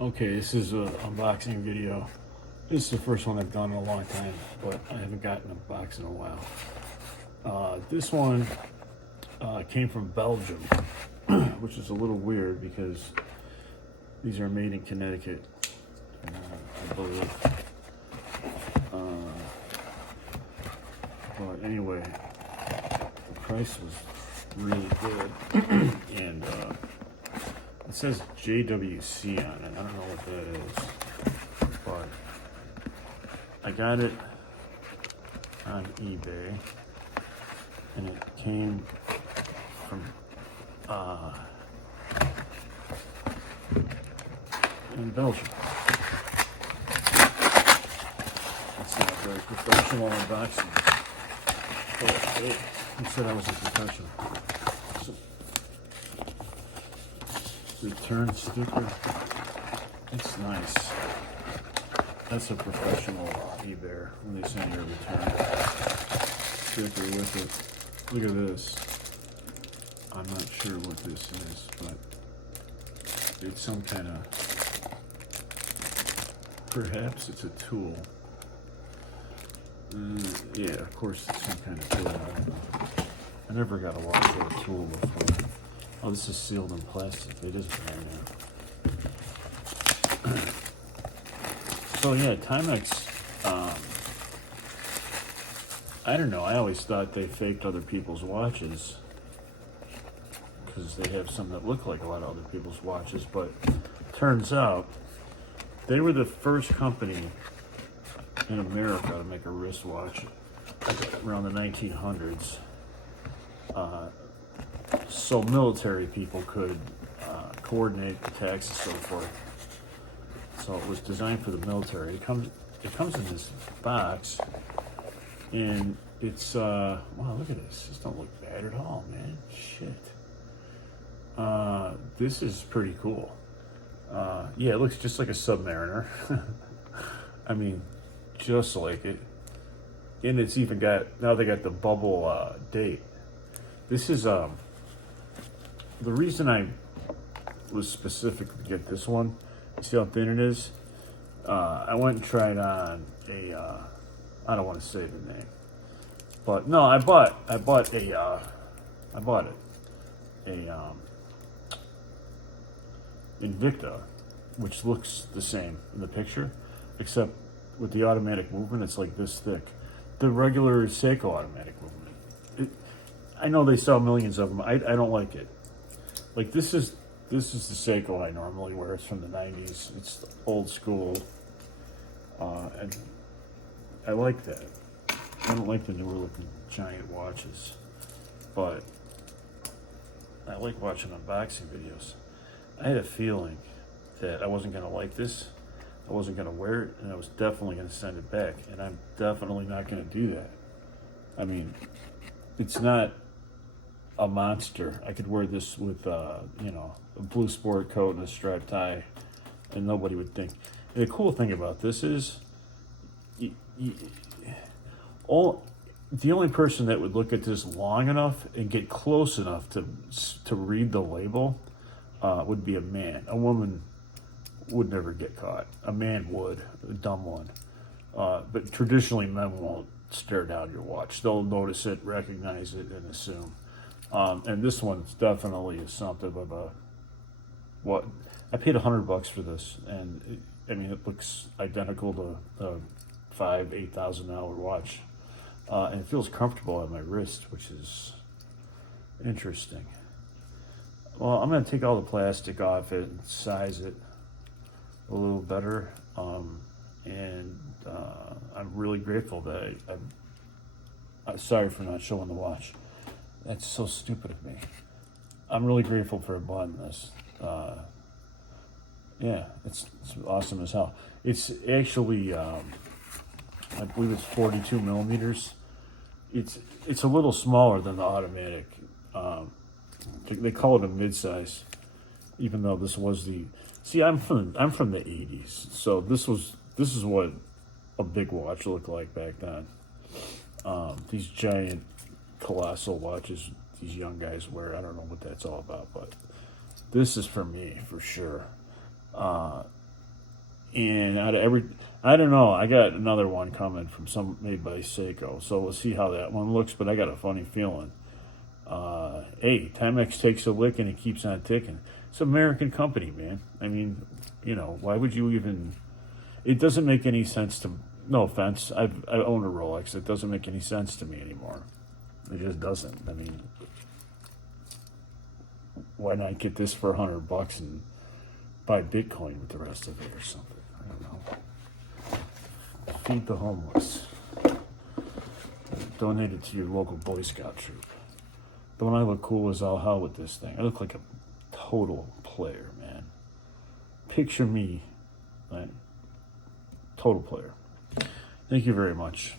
Okay, this is an unboxing video. This is the first one I've done in a long time, but I haven't gotten a box in a while. This one came from Belgium, which is a little weird because these are made in Connecticut, I believe. But anyway, the price was really good, and it says JWC on it. I don't know what that is, but I got it on eBay, and it came from in Belgium. It's not very professional unboxing. But hey, who said I was a professional? So, return sticker. It's nice. That's a professional eBayer when they send you a return sticker with it. Look at this. I'm not sure what this is, but it's some kind of, perhaps it's a tool. Yeah, of course it's some kind of tool. I don't know. I never got a watch or a tool before. Oh, this is sealed in plastic. It is brand new. So yeah, Timex, I don't know, I always thought they faked other people's watches because they have some that look like a lot of other people's watches, but turns out they were the first company in America to make a wristwatch around the 1900s. So military people could coordinate attacks and so forth. So it was designed for the military. It comes in this box, and it's wow, look at this. This don't look bad at all, man. Shit. This is pretty cool. Yeah, it looks just like a Submariner. I mean, just like it. And it's even got, now they got the bubble date. This is the reason I was specific to get this one. You see how thin it is? I went and tried on a I don't want to say the name, but no, I bought it a Invicta, which looks the same in the picture, except with the automatic movement, it's like this thick. The regular Seiko automatic movement, I know they sell millions of them. I don't like it. Like this is the Seiko I normally wear. It's from the 90s. It's old school, and I like that. I don't like the newer looking giant watches, but I like watching unboxing videos. I had a feeling that I wasn't going to like this. I wasn't going to wear it, and I was definitely going to send it back, and I'm definitely not going to do that. I mean, it's not a monster. I could wear this with, a blue sport coat and a striped tie, and nobody would think. And the cool thing about this is, the only person that would look at this long enough and get close enough to read the label would be a man. A woman would never get caught. A man would, a dumb one. But traditionally, men won't stare down your watch. They'll notice it, recognize it, and assume. And this one's definitely something of a, what? I paid $100 for this, and it looks identical to a $8,000 watch. And it feels comfortable on my wrist, which is interesting. Well, I'm going to take all the plastic off it and size it a little better. And I'm really grateful that I'm sorry for not showing the watch. That's so stupid of me. I'm really grateful for buying this. Yeah, it's awesome as hell. It's actually, I believe it's 42 millimeters. It's a little smaller than the automatic. They call it a mid-size, even though this was the. See, I'm from the 80s, so this is what a big watch looked like back then. These giant, colossal watches these young guys wear. I don't know what that's all about, but this is for me for sure. And out of every, I don't know. I got another one coming from some made by Seiko, so we'll see how that one looks. But I got a funny feeling. Hey, Timex takes a lick and it keeps on ticking. It's an American company, man. I mean, why would you even? It doesn't make any sense to. No offense, I own a Rolex. It doesn't make any sense to me anymore. It just doesn't. I mean, why not get this for $100 and buy Bitcoin with the rest of it or something? I don't know. Feed the homeless. Donate it to your local Boy Scout troop. Don't I look cool as all hell with this thing? I look like a total player, man. Picture me, like, total player. Thank you very much.